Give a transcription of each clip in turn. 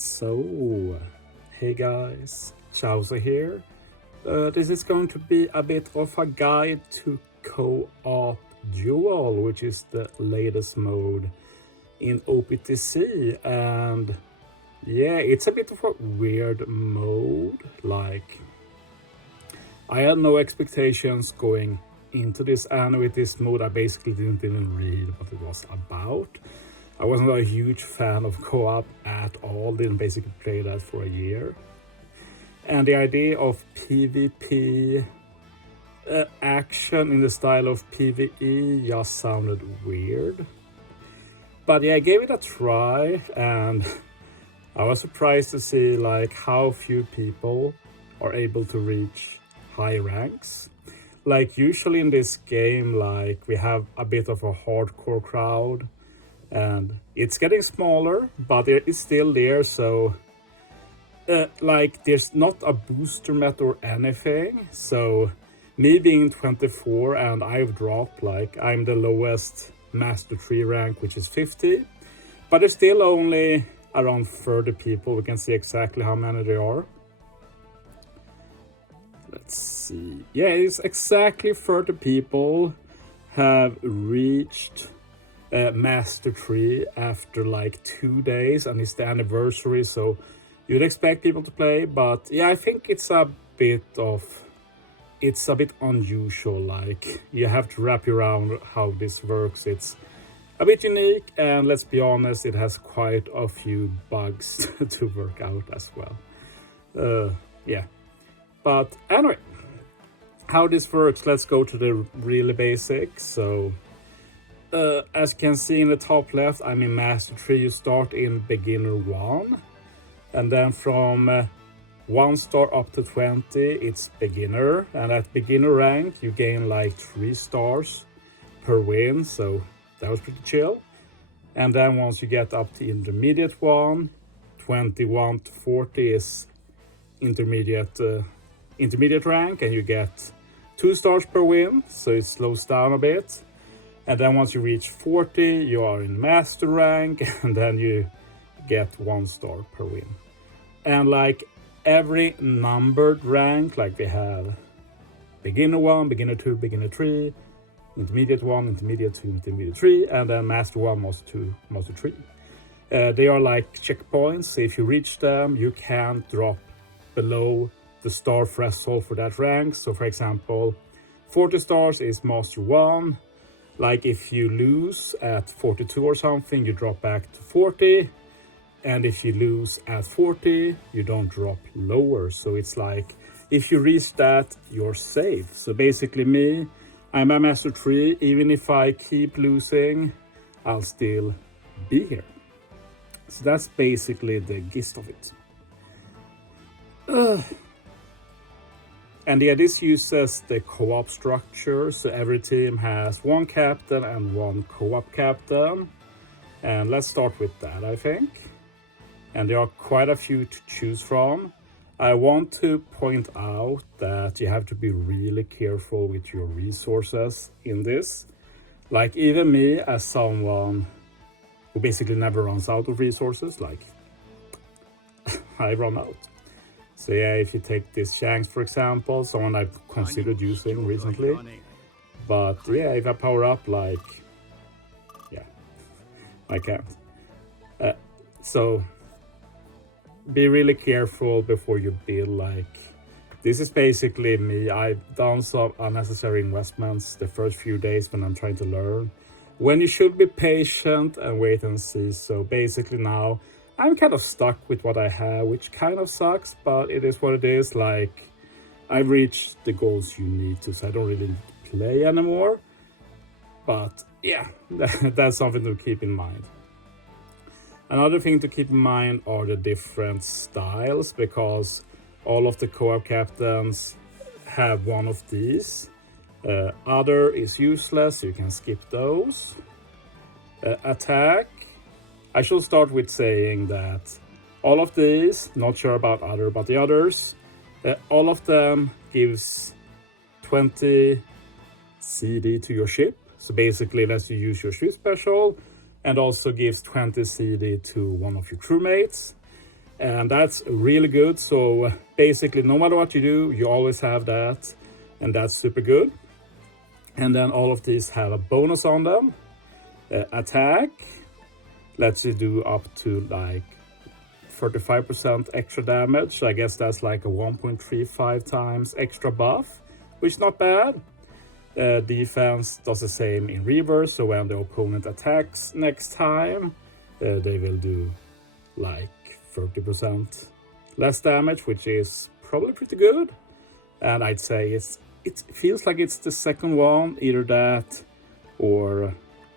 So, hey guys, Chauzu here. This is going to be a bit of a guide to Co-Op Duel, which is the latest mode in OPTC, and yeah, it's a bit of a weird mode. Like, I had no expectations going into this, and with this mode I basically didn't even read what it was about. I wasn't a huge fan of co-op at all, didn't basically play that for a year. And the idea of PvP action in the style of PvE just sounded weird. But yeah, I gave it a try, and I was surprised to see like how few people are able to reach high ranks. Like usually in this game, like we have a bit of a hardcore crowd, and it's getting smaller, but it is still there. So like there's not a booster meta or anything. So me being 24 and I've dropped, like I'm the lowest master 3 rank, which is 50, but there's still only around 30 people. We can see exactly how many there are. Let's see. Yeah, it's exactly 30 people have reached Master 3 after like 2 days, and it's the anniversary, so you'd expect people to play. But yeah, I think it's a bit unusual. Like, you have to wrap your around how this works. It's a bit unique, and let's be honest, it has quite a few bugs to work out as well. Yeah, but anyway, how this works, let's go to the really basics. So as you can see in the top left, I'm in Master 3. You start in Beginner 1, and then from 1 star up to 20, it's Beginner. And at Beginner rank, you gain like 3 stars per win, so that was pretty chill. And then once you get up to Intermediate 1, 21 to 40 is intermediate rank, and you get 2 stars per win, so it slows down a bit. And then once you reach 40, you are in master rank, and then you get 1 star per win. And like every numbered rank, like we have Beginner 1, Beginner 2, Beginner 3, Intermediate 1, Intermediate 2, Intermediate 3, and then Master 1, Master 2, Master 3. They are like checkpoints, so if you reach them, you can't drop below the star threshold for that rank. So for example, 40 stars is Master 1. Like if you lose at 42 or something, you drop back to 40. And if you lose at 40, you don't drop lower. So it's like, if you reach that, you're safe. So basically me, I'm a Master 3. Even if I keep losing, I'll still be here. So that's basically the gist of it. And yeah, this uses the co-op structure, so every team has 1 captain and 1 co-op captain. And let's start with that, I think. And there are quite a few to choose from. I want to point out that you have to be really careful with your resources in this. Like even me, as someone who basically never runs out of resources, like I run out. So yeah, if you take this Shanks, for example, someone I've considered using recently. But yeah, if I power up, like, yeah, I can't. So be really careful before you build. Like, this is basically me. I've done some unnecessary investments the first few days when I'm trying to learn, when you should be patient and wait and see. So basically now, I'm kind of stuck with what I have, which kind of sucks, but it is what it is. Like, I've reached the goals you need to, so I don't really need to play anymore. But yeah, that's something to keep in mind. Another thing to keep in mind are the different styles, because all of the co-op captains have one of these. Other is useless, so you can skip those. Attack. I should start with saying that all of these, not sure about other, but the others, all of them gives 20 CD to your ship. So basically lets you use your ship special, and also gives 20 CD to one of your crewmates. And that's really good. So basically, no matter what you do, you always have that, and that's super good. And then all of these have a bonus on them. Attack lets you do up to like 35% extra damage. I guess that's like a 1.35 times extra buff, which is not bad. Defense does the same in reverse, so when the opponent attacks next time, they will do like 30% less damage, which is probably pretty good. And I'd say it feels like it's the second one, either that or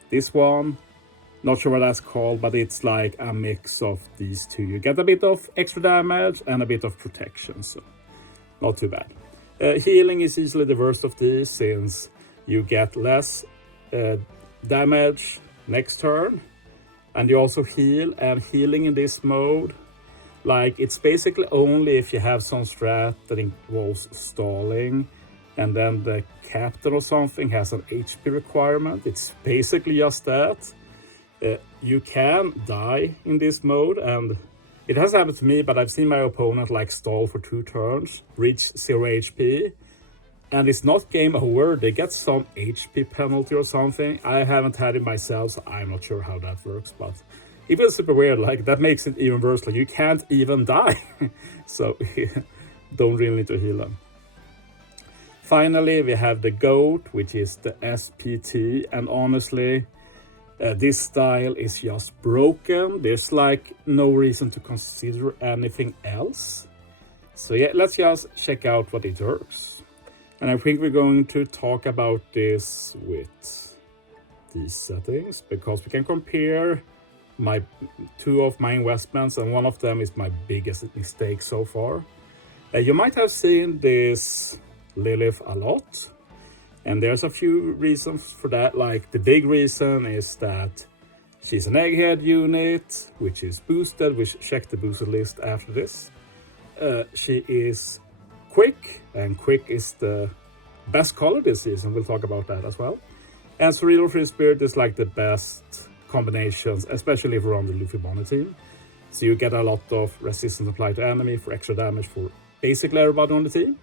this one. Not sure what that's called, but it's like a mix of these two. You get a bit of extra damage and a bit of protection, so not too bad. Healing is easily the worst of these, since you get less damage next turn, and you also heal. And healing in this mode, like, it's basically only if you have some strat that involves stalling, and then the captain or something has an HP requirement. It's basically just that. You can die in this mode, and it has happened to me, but I've seen my opponent like stall for 2 turns, reach 0 HP, and it's not game over. They get some HP penalty or something. I haven't had it myself, so I'm not sure how that works, but it feels super weird. Like, that makes it even worse. Like, you can't even die. So don't really need to heal them. Finally, we have the GOAT, which is the SPT, and honestly, this style is just broken. There's like no reason to consider anything else. So yeah, let's just check out what it works. And I think we're going to talk about this with these settings, because we can compare my 2 of my investments, and one of them is my biggest mistake so far. You might have seen this Lilith a lot. And there's a few reasons for that. Like, the big reason is that she's an egghead unit, which is boosted. We should check the boosted list after this. She is quick, and quick is the best color this season. We'll talk about that as well. And Cerebral Free Spirit is like the best combinations, especially if we're on the Luffy Bonnie team. So you get a lot of resistance applied to enemy for extra damage for basically everybody on the team.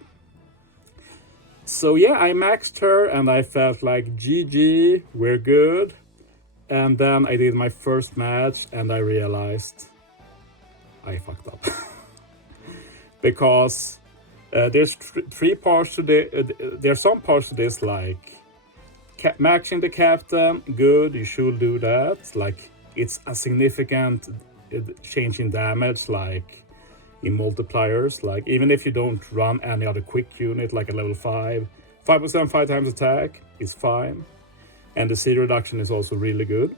So yeah, I maxed her, and I felt like GG, we're good. And then I did my first match, and I realized I fucked up. Because there's 3 parts to there's some parts to this, like maxing the captain, good, you should do that. Like, it's a significant change in damage, like in multipliers. Like, even if you don't run any other quick unit, like a level 5%, 5 times attack is fine. And the CD reduction is also really good.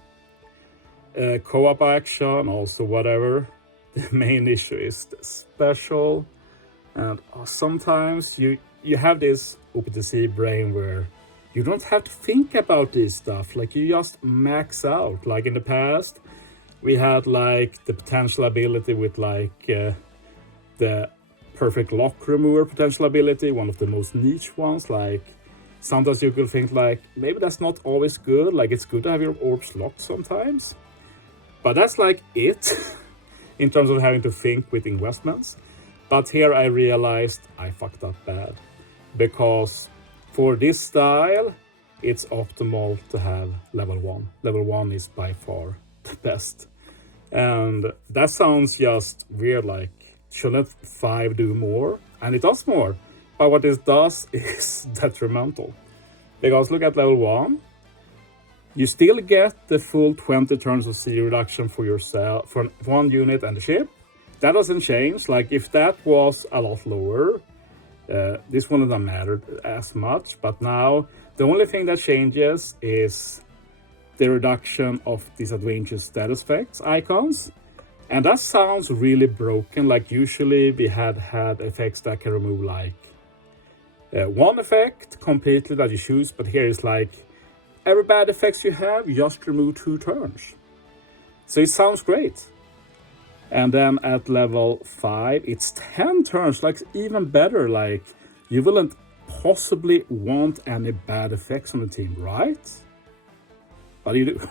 Co-op action, also whatever. The main issue is the special. And sometimes you have this OPTC brain where you don't have to think about this stuff. Like, you just max out. Like, in the past, we had like the potential ability with like the perfect lock remover potential ability, one of the most niche ones. Like, sometimes you could think like, maybe that's not always good. Like, it's good to have your orbs locked sometimes, but that's like it in terms of having to think with investments. But here I realized I fucked up bad, because for this style it's optimal to have level 1. Level 1 is by far the best, and that sounds just weird. Like, shouldn't 5 do more? And it does more, but what this does is detrimental. Because look at level 1, you still get the full 20 turns of CD reduction for yourself, for 1 unit and the ship. That doesn't change. Like, if that was a lot lower, this wouldn't have mattered as much. But now the only thing that changes is the reduction of disadvantageous status effects icons. And that sounds really broken. Like, usually we had effects that can remove like 1 effect completely that you choose, but here it's like every bad effects you have, you just remove 2 turns. So it sounds great. And then at level 5, it's 10 turns, like even better. Like, you wouldn't possibly want any bad effects on the team, right? But you do.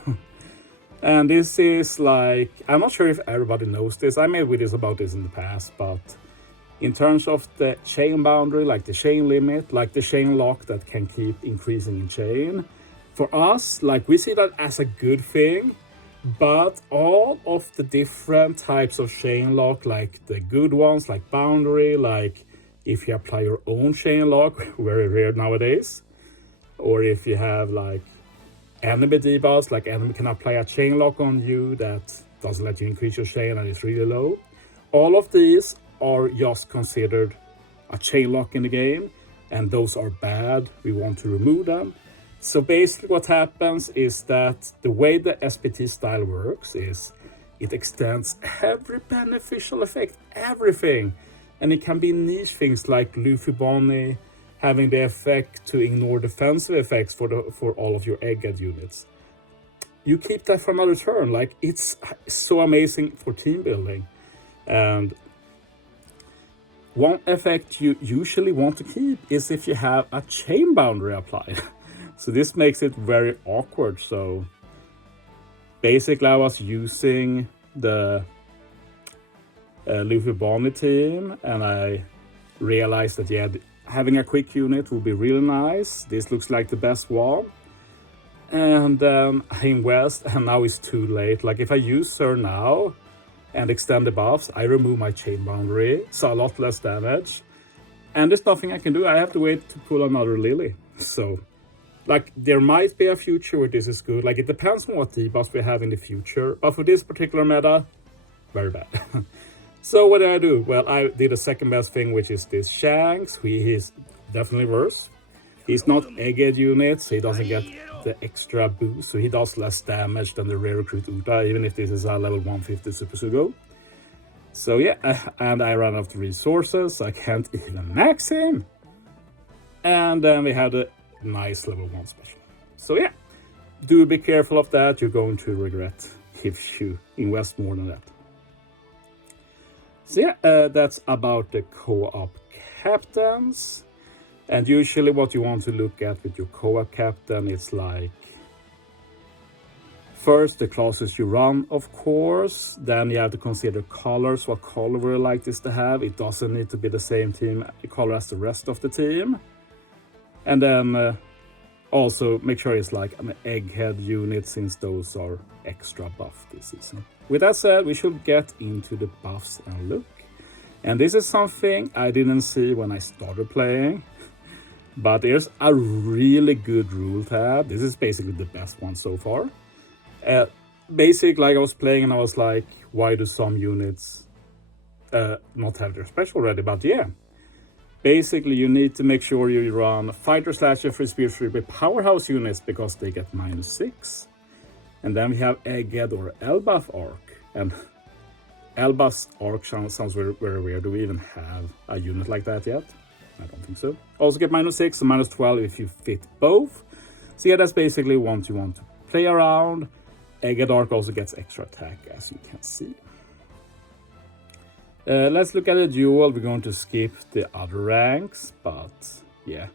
And this is like, I'm not sure if everybody knows this. I made videos about this in the past, but in terms of the chain boundary, like the chain limit, like the chain lock that can keep increasing in chain, for us, like we see that as a good thing, but all of the different types of chain lock, like the good ones, like boundary, like if you apply your own chain lock, very rare nowadays, or if you have like enemy debuffs, like enemy can apply a chain lock on you that doesn't let you increase your chain and it's really low. All of these are just considered a chain lock in the game, and those are bad. We want to remove them. So basically what happens is that the way the SPT style works is it extends every beneficial effect, everything. And it can be niche things like Luffy Bonnie having the effect to ignore defensive effects for all of your Egghead units. You keep that for another turn. Like, it's so amazing for team building. And one effect you usually want to keep is if you have a chain boundary applied. So this makes it very awkward. So basically I was using the Luffy Bonnie team, and I realized that having a quick unit would be really nice. This looks like the best one. And then I invest, and now it's too late. Like, if I use her now and extend the buffs, I remove my chain boundary, so a lot less damage. And there's nothing I can do. I have to wait to pull another Lily. So, like, there might be a future where this is good. Like, it depends on what debuffs we have in the future. But for this particular meta, very bad. So what did I do? Well, I did the second best thing, which is this Shanks. He is definitely worse. He's not Egghead unit, so he doesn't get the extra boost. So he does less damage than the rare recruit Uta, even if this is a level 150 Super Sugo. So yeah, and I ran out of resources, so I can't even max him. And then we had a nice level 1 special. So yeah, do be careful of that. You're going to regret if you invest more than that. So yeah, that's about the co-op captains. And usually what you want to look at with your co-op captain is like, first the classes you run, of course. Then you have to consider colors, what color would you like this to have. It doesn't need to be the same team color as the rest of the team. And then also make sure it's like an Egghead unit, since those are extra buff this season. With that said, we should get into the buffs and look. And this is something I didn't see when I started playing. But there's a really good rule tab. This is basically the best one so far. Basically, like I was playing and I was like, why do some units not have their special ready? But yeah, basically you need to make sure you run Fighter Slasher, Free Spear, Free with Powerhouse units, because they get -6. And then we have Egghead or Elbaf Arc. And Elbaf's Arc sounds very, very weird. Do we even have a unit like that yet? I don't think so. Also get -6 and -12 if you fit both. So yeah, that's basically what you want to play around. Egghead Arc also gets extra attack, as you can see. Let's look at the duel. We're going to skip the other ranks, but yeah.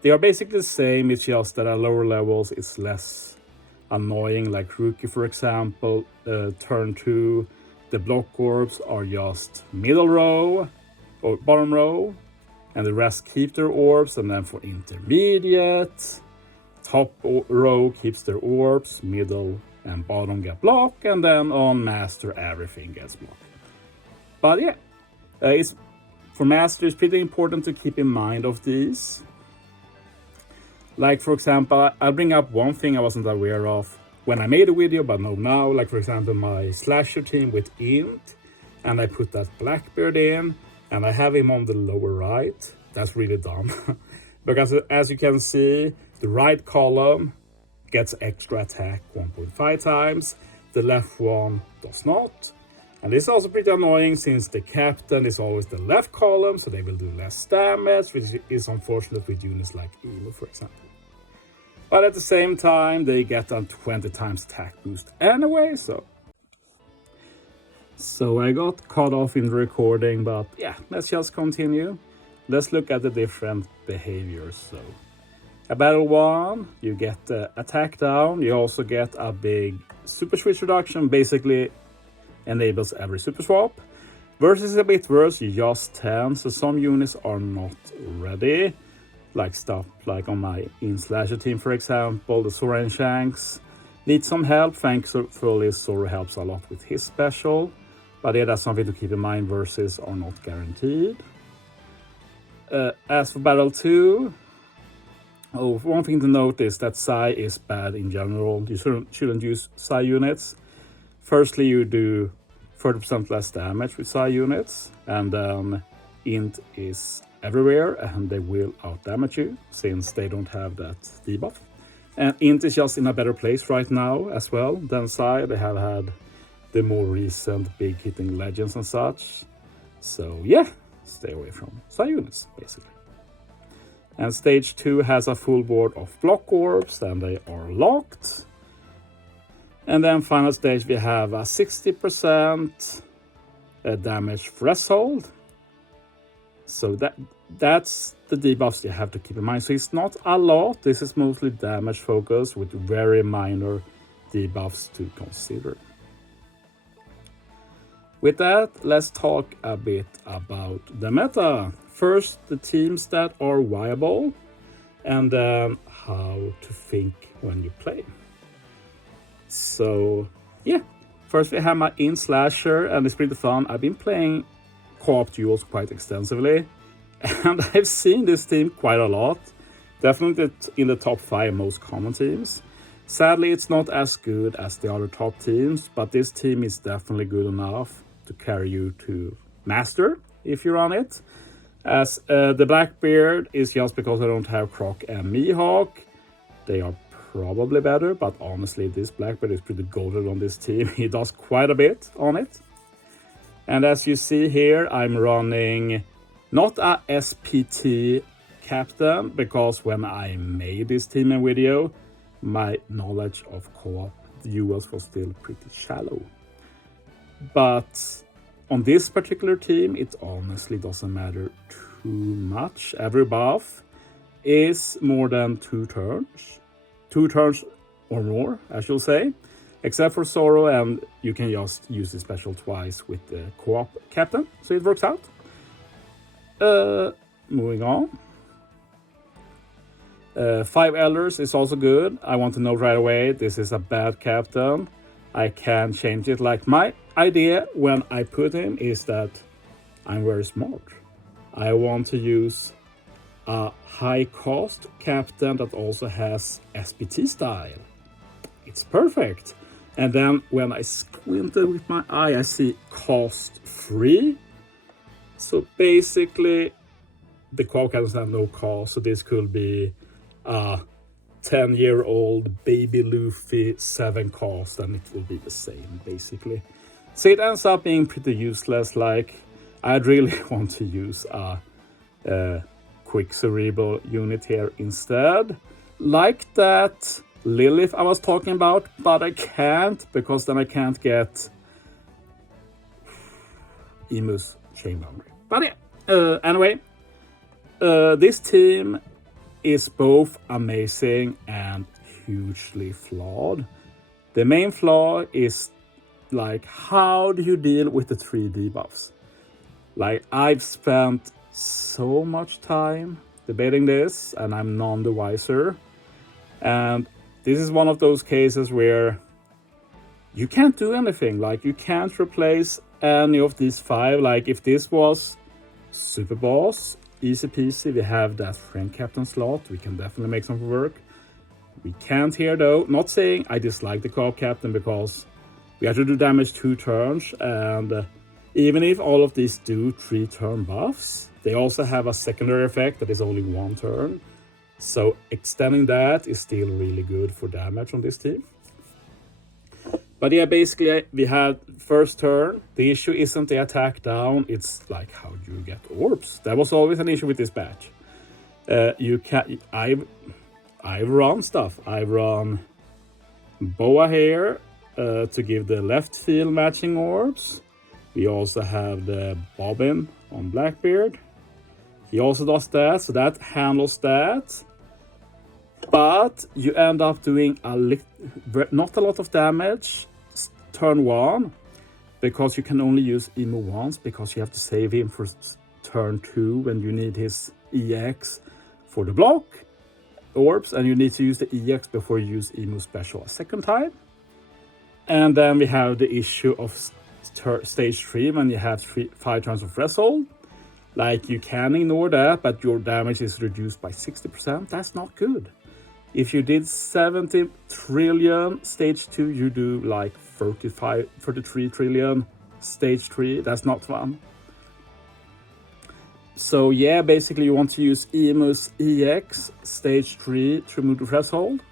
They are basically the same, it's just that at lower levels it's less annoying, like Rookie for example. Turn 2, the block orbs are just middle row or bottom row, and the rest keep their orbs. And then for intermediate, top row keeps their orbs, middle and bottom get block, and then on master everything gets blocked. But yeah, it's for master it's pretty important to keep in mind of these. Like for example, I'll bring up one thing I wasn't aware of when I made a video, but know now. Like for example, my slasher team with int, and I put that Blackbeard in, and I have him on the lower right. That's really dumb. Because as you can see, the right column gets extra attack 1.5 times, the left one does not. And this is also pretty annoying, since the captain is always the left column, so they will do less damage, which is unfortunate with units like Elo, for example. But at the same time, they get a 20 times attack boost anyway, so I got caught off in the recording, but yeah, let's just continue. Let's look at the different behaviors. So, at battle 1, you get the attack down. You also get a big super switch reduction basically enables every super swap. Versus is a bit worse, you just 10, so some units are not ready. Like stuff like on my in-slasher team, for example, the Sora and Shanks need some help. Thankfully, Sora helps a lot with his special. But yeah, that's something to keep in mind, versus are not guaranteed. As for Battle 2, one thing to note is that Psy is bad in general. You shouldn't use Psy units. Firstly, you do 30% less damage with Psy units, and then Int is everywhere and they will out-damage you since they don't have that debuff. And Int is just in a better place right now as well than Psy. They have had the more recent big hitting legends and such. So yeah, stay away from Psy units basically. And stage 2 has a full board of block orbs and they are locked. And then final stage we have a 60% damage threshold. So that's the debuffs you have to keep in mind. So it's not a lot. This is mostly damage focused with very minor debuffs to consider. With that, let's talk a bit about the meta. First, the teams that are viable, and then how to think when you play. So yeah, first we have my in-slasher, and it's pretty fun. I've been playing Co-Op Duels quite extensively, and I've seen this team quite a lot. Definitely in the top 5 most common teams. Sadly, it's not as good as the other top teams, but this team is definitely good enough to carry you to Master if you run it. As the Blackbeard is just because I don't have Croc and Mihawk. They are probably better, but honestly, this Blackbeard is pretty golden on this team. He does quite a bit on it. And as you see here, I'm running not a SPT captain, because when I made this team and video, my knowledge of Co-Op Duels was still pretty shallow. But on this particular team, it honestly doesn't matter too much. Every buff is more than 2 turns. 2 turns or more, I should say. Except for Zoro, and you can just use the special twice with the Co-op captain, so it works out. Moving on. 5 Elders is also good. I want to know right away, this is a bad captain. I can change it. Like, my idea when I put him is that I'm very smart. I want to use a high cost captain that also has SPT style. It's perfect. And then when I squinted with my eye, I see cost 3. So basically, the co-op captains have no cost. So this could be a 10-year-old baby Luffy 7 cost, and it will be the same basically. So it ends up being pretty useless. Like, I'd really want to use a quick cerebral unit here instead, like that Lilith I was talking about, but I can't, because then I can't get Emu's chain boundary. But yeah, anyway, this team is both amazing and hugely flawed. The main flaw is, like, how do you deal with the 3 debuffs? Like, I've spent so much time debating this, and I'm none the wiser. And this is one of those cases where you can't do anything. Like, you can't replace any of these 5. Like, if this was Super Boss, easy peasy, we have that friend captain slot, we can definitely make something work. We can't here though. Not saying I dislike the co-op captain, because we have to do damage 2 turns, and even if all of these do 3 turn buffs, they also have a secondary effect that is only 1 turn. So extending that is still really good for damage on this team. But yeah, basically we have first turn. The issue isn't the attack down, it's like, how do you get orbs? That was always an issue with this batch. I've run stuff. I've run Boa here to give the left field matching orbs. We also have the Bobbin on Blackbeard. He also does that, so that handles that. But you end up doing not a lot of damage turn 1, because you can only use Emu once, because you have to save him for turn 2 when you need his EX for the block orbs, and you need to use the EX before you use Emu special a second time. And then we have the issue of stage 3, when you have 5 turns of threshold. Like, you can ignore that, but your damage is reduced by 60%. That's not good. If you did 70 trillion stage 2, you do like 33 trillion stage 3. That's not fun. So yeah, basically you want to use Emu's EX stage 3 to remove the threshold,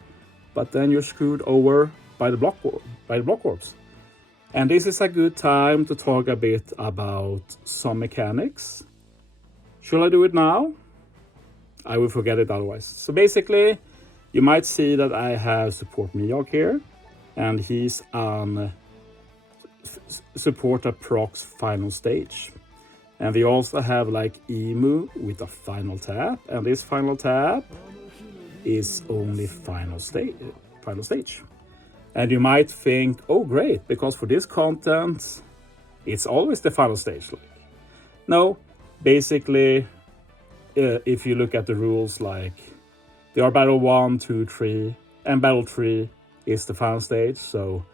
but then you're screwed over by the block orbs. And this is a good time to talk a bit about some mechanics. Should I do it now? I will forget it otherwise. So basically, you might see that I have support Miyok here, and he's on support that procs final stage. And we also have like Emu with a final tap, and this final tap is only final stage. And you might think, oh great, because for this content, it's always the final stage. No, basically, if you look at the rules, like, there are battle 1, 2, 3, and battle 3 is the final stage. So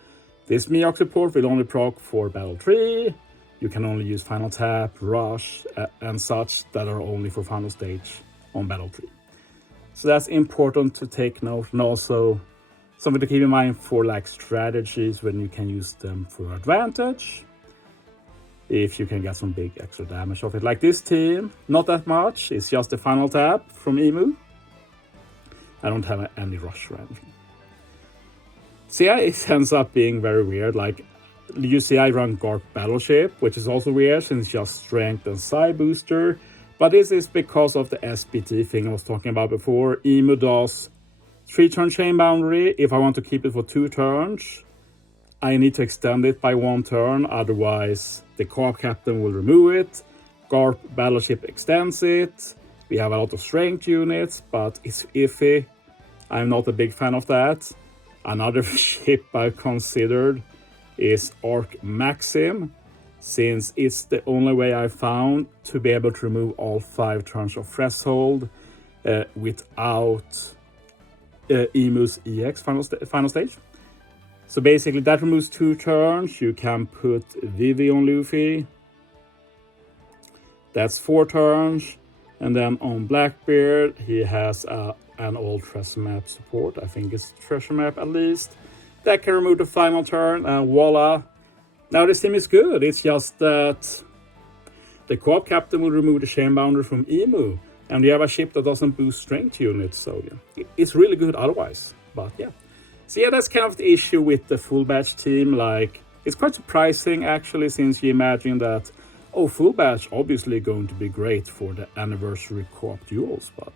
this Miyok support will only proc for battle 3. You can only use final tap, rush, and such that are only for final stage on battle 3. So that's important to take note, and also something to keep in mind for like strategies when you can use them for advantage. If you can get some big extra damage off it. Like this team, not that much. It's just the final tap from Emu. I don't have any rush or anything. So yeah, it ends up being very weird. Like, you see I run Garp Battleship, which is also weird since it's just strength and side booster. But this is because of the SPT thing I was talking about before. Emu does 3-turn chain boundary. If I want to keep it for 2 turns, I need to extend it by 1 turn, otherwise the Co-op captain will remove it. Garp Battleship extends it. We have a lot of strength units, but it's iffy. I'm not a big fan of that. Another ship I've considered is Arc Maxim, since it's the only way I found to be able to remove all 5 turns of threshold without Emu's EX final stage. So basically that removes 2 turns. You can put Vivi on Luffy. That's 4 turns. And then on Blackbeard, he has an old treasure map support. I think it's treasure map at least. That can remove the final turn, and voila. Now this team is good. It's just that the Co-op captain will remove the chain boundary from Emu. And you have a ship that doesn't boost strength units. So yeah, it's really good otherwise. But yeah. So yeah, that's kind of the issue with the full batch team. Like, it's quite surprising actually, since you imagine that, oh, full batch obviously going to be great for the anniversary Co-op Duels, but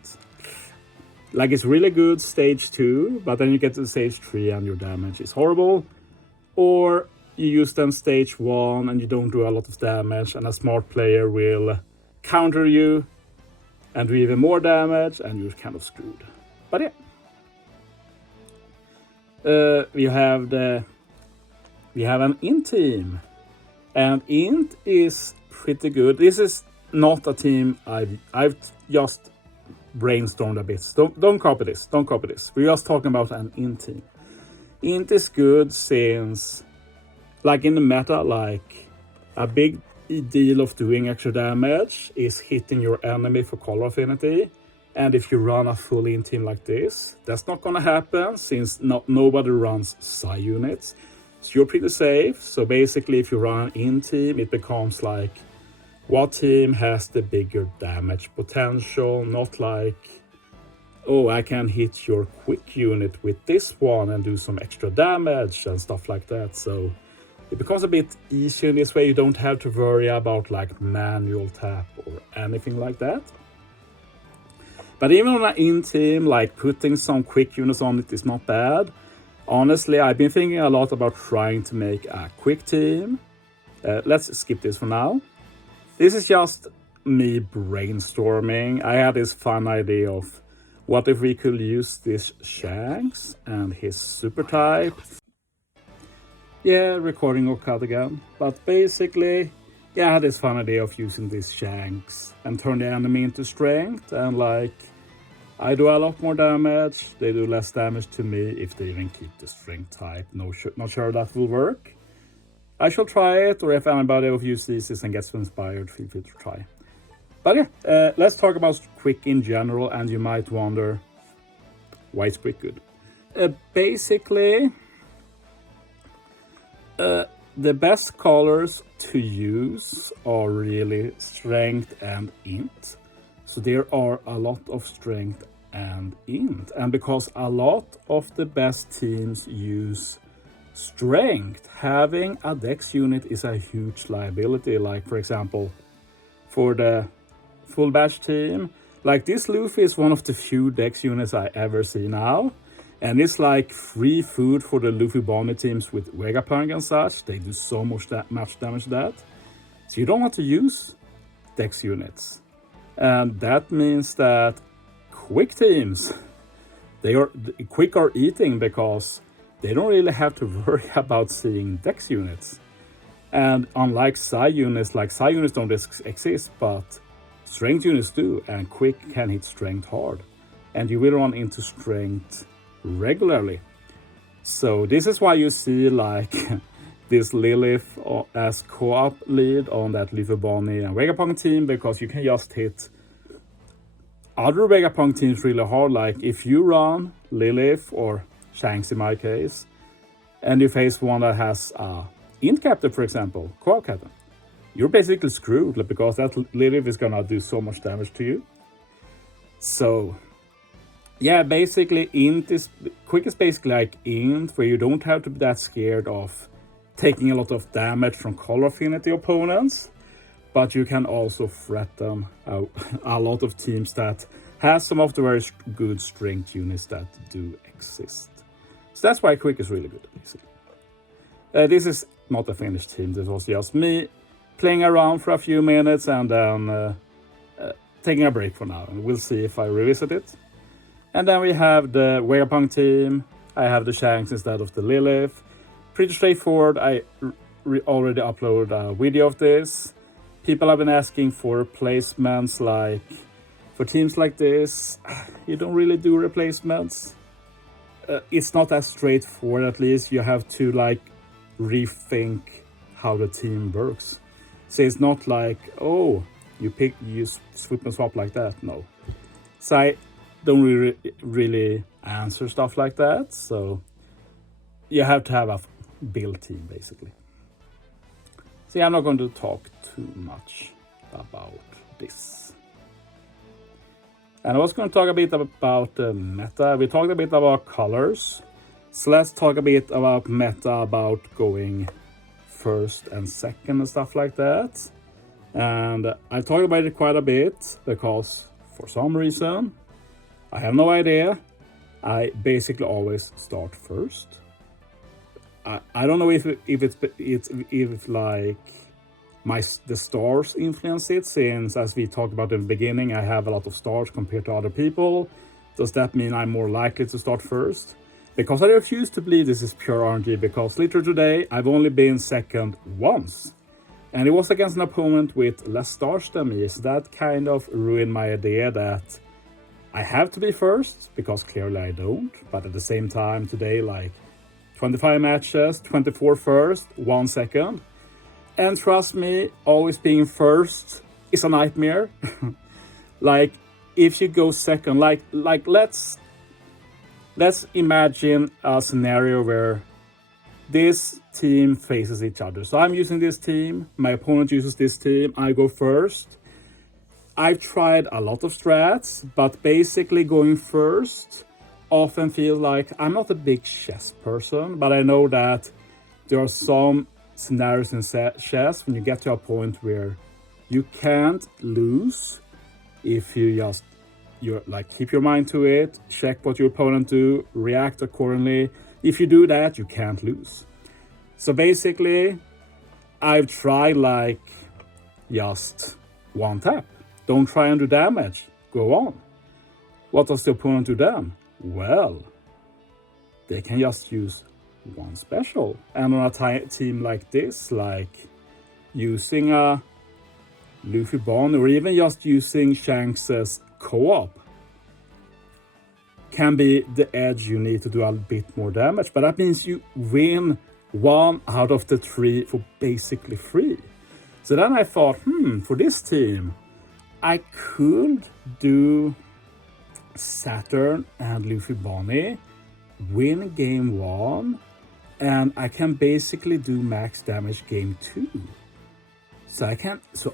like, it's really good stage 2, but then you get to stage 3 and your damage is horrible. Or you use then stage 1 and you don't do a lot of damage, and a smart player will counter you and do even more damage, and you're kind of screwed. But yeah. We have an int team, and int is pretty good. This is not a team I've just brainstormed a bit. Don't copy this. Don't copy this. We're just talking about an int team. Int is good since, like, in the meta, like, a big deal of doing extra damage is hitting your enemy for color affinity. And if you run a full int team like this, that's not gonna happen since nobody runs psi units. So you're pretty safe. So basically, if you run an int team, it becomes like, what team has the bigger damage potential? Not like, oh, I can hit your quick unit with this one and do some extra damage and stuff like that. So it becomes a bit easier in this way. You don't have to worry about like manual tap or anything like that. But even on an int team, like, putting some quick units on it is not bad. Honestly, I've been thinking a lot about trying to make a quick team. Let's skip this for now. This is just me brainstorming. I had this fun idea of What if we could use this Shanks and his super type? Yeah, recording or cut again. But basically, yeah, I had this fun idea of using these Shanks and turn the enemy into strength, and like, I do a lot more damage, they do less damage to me if they even keep the strength type. Not sure that will work. I shall try it, or if anybody of you sees this and gets inspired, feel free to try. But yeah, let's talk about Quick in general, and you might wonder, why is Quick good? Basically, the best colors to use are really strength and int. So there are a lot of strength and int. And because a lot of the best teams use strength, having a dex unit is a huge liability. Like, for example, for the full batch team, like this Luffy is one of the few dex units I ever see now. And it's like free food for the Luffy Bonnie teams with Vegapunk and such. They do so much damage that. So you don't want to use dex units. And that means that quick teams, quick are eating because they don't really have to worry about seeing dex units. And unlike psi units, don't exist, but strength units do, and quick can hit strength hard. And you will run into strength regularly. So this is why you see like this Lilith as co-op lead on that Luffy Bonnie and Vegapunk team, because you can just hit other Vegapunk teams really hard. Like if you run Lilith or Shanks in my case, and you face one that has int captain, for example, co-op captain, you're basically screwed, because that Lilith is gonna do so much damage to you. So yeah, basically quick is basically like int, where you don't have to be that scared of taking a lot of damage from color affinity opponents, but you can also threaten a lot of teams that has some of the very good strength units that do exist. So that's why quick is really good, basically. This is not a finished team. This was just me playing around for a few minutes and then taking a break for now. And we'll see if I revisit it. And then we have the Vegapunk team. I have the Shanks instead of the Lilith. Pretty straightforward. I already uploaded a video of this. People have been asking for replacements, like for teams like this, you don't really do replacements. It's not as straightforward, at least. You have to like rethink how the team works. So it's not like, oh, you swap and swap like that. No. So I don't really answer stuff like that. So you have to have a build team, basically. So yeah, I'm not going to talk too much about this. And I was going to talk a bit about the meta. We talked a bit about colors. So let's talk a bit about meta, about going first and second and stuff like that. And I talked about it quite a bit because for some reason, I have no idea, I basically always start first. I don't know if like the stars influence it, since as we talked about in the beginning, I have a lot of stars compared to other people. Does that mean I'm more likely to start first? Because I refuse to believe this is pure RNG, because literally today I've only been second once. And it was against an opponent with less stars than me, so that kind of ruined my idea that I have to be first, because clearly I don't. But at the same time today, like 25 matches, 24 first, 1 second. And trust me, always being first is a nightmare. Like if you go second, like let's imagine a scenario where this team faces each other. So I'm using this team, my opponent uses this team, I go first. I've tried a lot of strats, but basically going first often feels like I'm not a big chess person, but I know that there are some scenarios in chess when you get to a point where you can't lose if you keep your mind to it, check what your opponent do, react accordingly. If you do that, you can't lose. So basically, I've tried like just one tap. Don't try and do damage. Go on. What does the opponent do then? Well, they can just use one special. And on a team like this, like using a Luffy Bond or even just using Shanks' Co-Op can be the edge you need to do a bit more damage. But that means you win 1 out of the 3 for basically free. So then I thought, for this team, I could do Saturn and Luffy Bonnie, win game 1, and I can basically do max damage game 2. So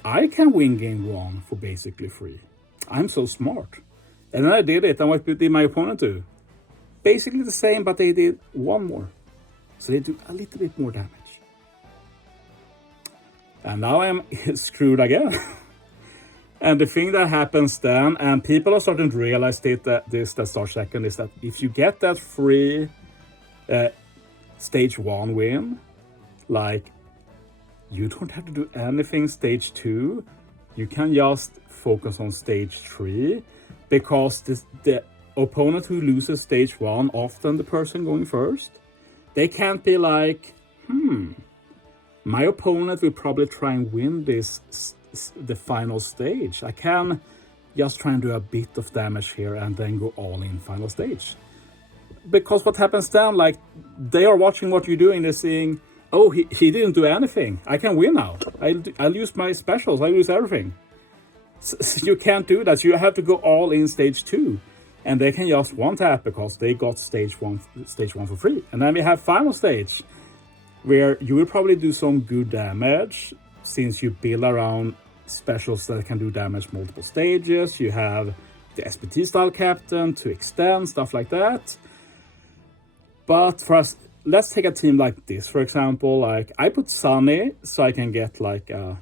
I can win game 1 for basically free. I'm so smart. And then I did it, and what did my opponent do? Basically the same, but they did 1 more. So they do a little bit more damage. And now I'm screwed again. And the thing that happens then, and people are starting to realize that start second, is that if you get that free stage 1 win, like you don't have to do anything stage 2, you can just focus on stage 3, because the opponent who loses stage 1, often the person going first, they can't be like, my opponent will probably try and win the final stage. I can just try and do a bit of damage here and then go all in final stage. Because what happens then, like, they are watching what you're doing, they're seeing, oh, he didn't do anything. I can win now. I'll use my specials, I'll use everything. So you can't do that. You have to go all in stage 2. And they can just one tap because they got stage one for free. And then we have final stage, where you will probably do some good damage, since you build around specials that can do damage multiple stages. You have the SPT style captain to extend, stuff like that. But for us, let's take a team like this, for example. Like, I put Sunny so I can get like a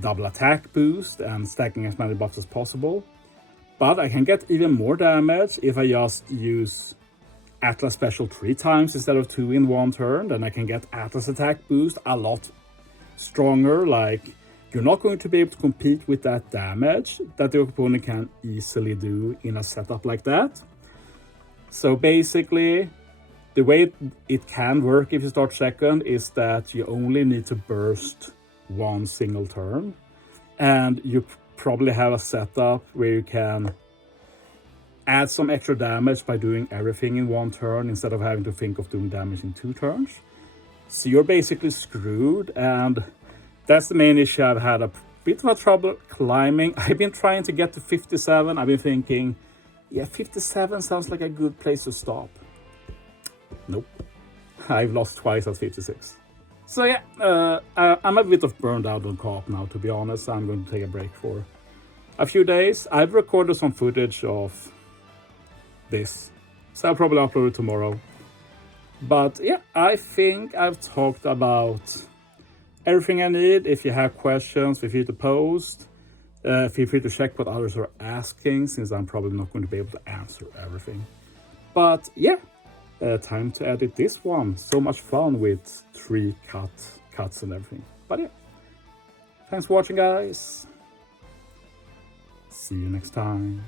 double attack boost and stacking as many buffs as possible. But I can get even more damage if I just use Atlas special 3 times instead of 2 in 1 turn. Then I can get Atlas attack boost a lot stronger. Like, you're not going to be able to compete with that damage that the opponent can easily do in a setup like that. So basically, the way it can work if you start second is that you only need to burst 1 single turn, and you probably have a setup where you can add some extra damage by doing everything in 1 turn instead of having to think of doing damage in 2 turns. So you're basically screwed, and that's the main issue. I've had a bit of a trouble climbing. I've been trying to get to 57. I've been thinking, yeah, 57 sounds like a good place to stop. Nope. I've lost twice at 56. So yeah, I'm a bit of burned out on Co-op now, to be honest. I'm going to take a break for a few days. I've recorded some footage of this, so I'll probably upload it tomorrow. But yeah, I think I've talked about everything I need. If you have questions, feel free to post. Feel free to check what others are asking, since I'm probably not going to be able to answer everything. But yeah, time to edit this one. So much fun with 3 cuts and everything. But yeah, thanks for watching, guys. See you next time.